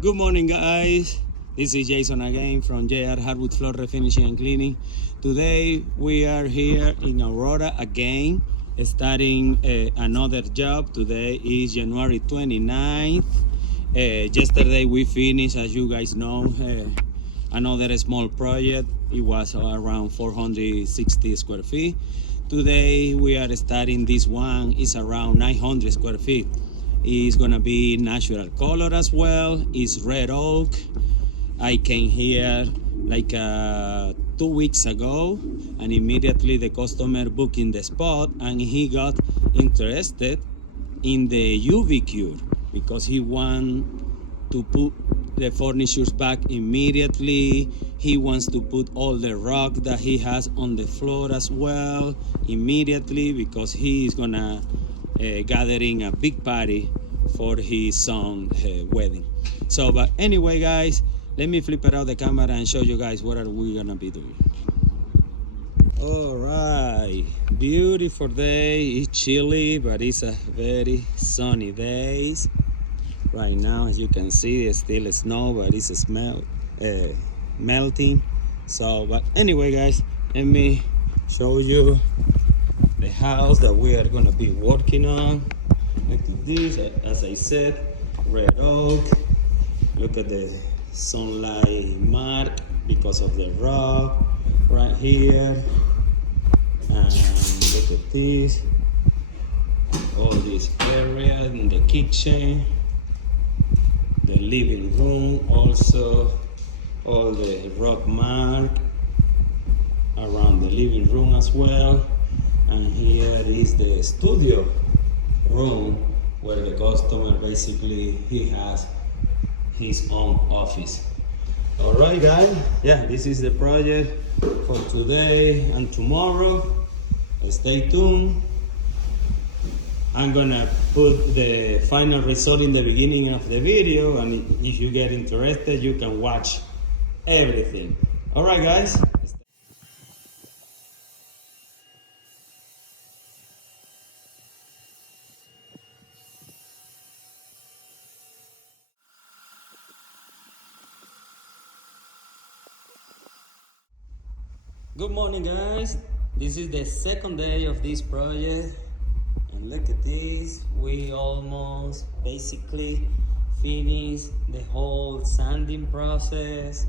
Good morning, guys. This is Jason again from JR Hardwood Floor Refinishing and Cleaning. Today we are here in Aurora again, starting another job. Today is January 29th. Yesterday we finished, as you guys know, another small project. It was around 460 square feet. Today we are starting this one. It's around 900 square feet. It's gonna be natural color as well. It's red oak. I came here like 2 weeks ago, and immediately the customer booked in the spot, and he got interested in the UV cure because he want to put the furnitures back immediately. He wants to put all the rock that he has on the floor as well immediately because he is gonna gathering a big party for his son's wedding. So, but anyway, guys, let me flip it out the camera and show you guys what are we gonna be doing. All right, beautiful day. It's chilly, but it's a very sunny day. Right now, as you can see, it's still snow, but it's melting. So, but anyway, guys, let me show you the house that we are gonna be working on. Look at this, as I said, red oak. Look at the sunlight mark because of the rock right here. And look at this, all this area in the kitchen, the living room, also all the rock mark around the living room as well. And here is the studio room where the customer basically he has his own office. All right, guys. Yeah, this is the project for today and tomorrow. Stay tuned. I'm gonna put the final result in the beginning of the video, and if you get interested, you can watch everything. All right, guys. Good morning, guys. This is the second day of this project, and look at this. We almost basically finished the whole sanding process.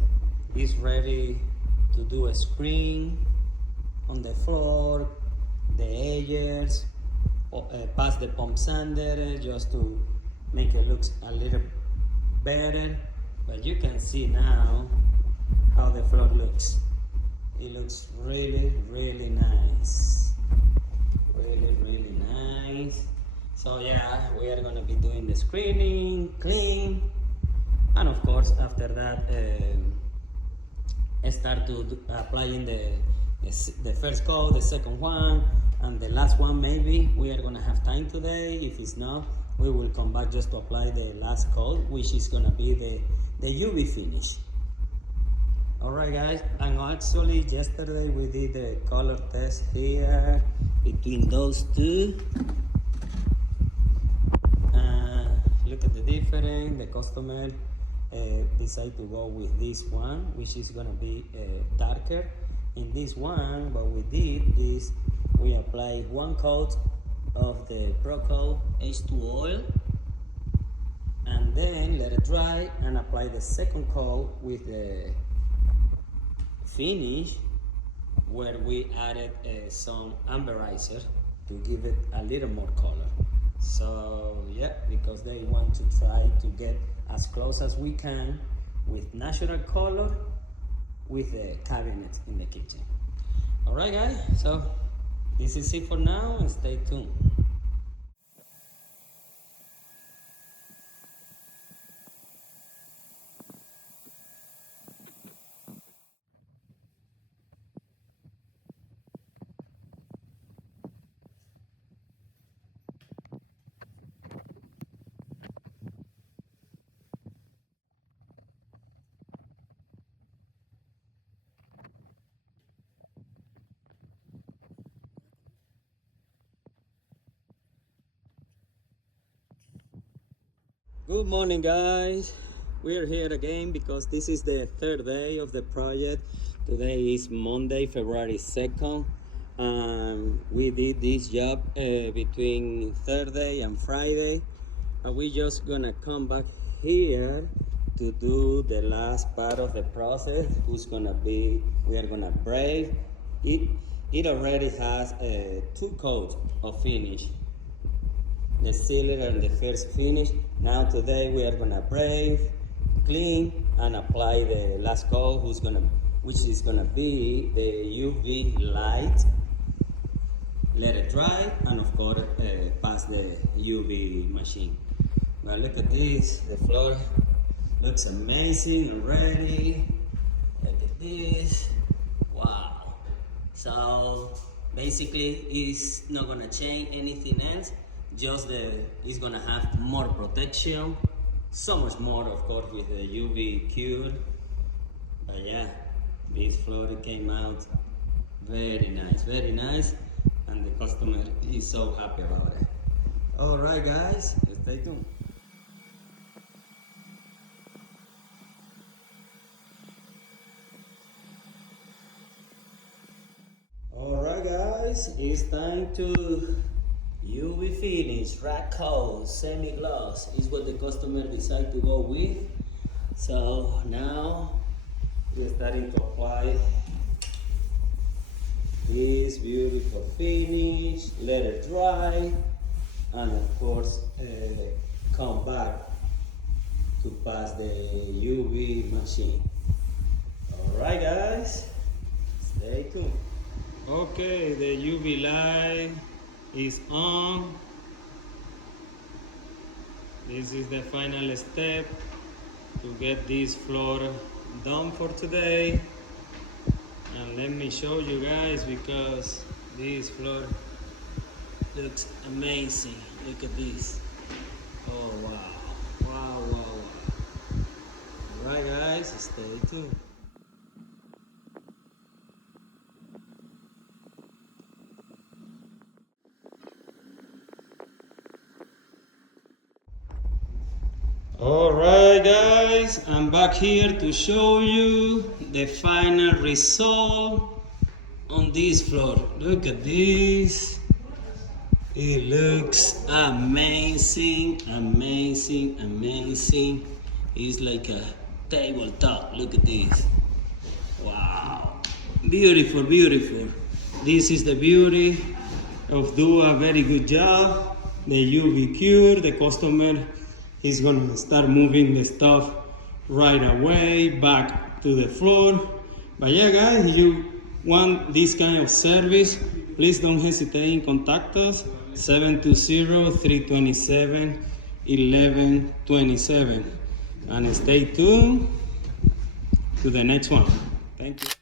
It's ready to do a screen on the floor, the edges, past the pump sander just to make it look a little better. But you can see now how the floor looks. It looks really, really nice. Really, really nice. So yeah, we are gonna be doing the screening, clean, and of course after that, start to applying the first coat, the second one, and the last one. Maybe we are gonna have time today. If it's not, we will come back just to apply the last coat, which is gonna be the UV finish. Alright, guys, and actually yesterday we did the color test here between those two. Look at the difference. The customer decided to go with this one, which is gonna be darker. In this one, what we did is we applied one coat of the Pro Coat H2 oil, and then let it dry and apply the second coat with the finish, where we added some amberizer to give it a little more color. So yeah, because they want to try to get as close as we can with natural color with the cabinet in the kitchen. All right, guys, so this is it for now, and stay tuned. Good morning, guys. we're here again because this is the third day of the project. Today is Monday, February 2nd. We did this job between Thursday and Friday. And we're just gonna come back here to do the last part of the process. We are gonna brave. It already has 2 coats of finish, the sealer and the first finish. Now today we are gonna brave, clean, and apply the last coat, which is gonna be the UV light. Let it dry, and of course pass the UV machine. Well, look at this. The floor looks amazing already. Look at this. Wow. So basically it's not gonna change anything else. Just it's gonna have more protection. So much more, of course, with the UV cure. But yeah, this floor came out very nice, very nice. And the customer is so happy about it. All right, guys, stay tuned. All right, guys, it's time to UV finish, rack coat, semi-gloss is what the customer decided to go with. So now we're starting to apply this beautiful finish, let it dry, and of course come back to pass the UV machine. Alright guys, stay tuned. Okay, the UV light is on. This is the final step to get this floor done for today. And let me show you guys, because this floor looks amazing. Look at this. Oh wow, wow, wow, wow. Alright guys, stay tuned. Alright guys, I'm back here to show you the final result on this floor. Look at this. It looks amazing, amazing, amazing. It's like a tabletop. Look at this. Wow. Beautiful, beautiful. This is the beauty of do a very good job. The UV cure, the customer is gonna start moving the stuff right away back to the floor. But yeah guys, if you want this kind of service, please don't hesitate in contact us, 720-327-1127. And stay tuned to the next one. Thank you.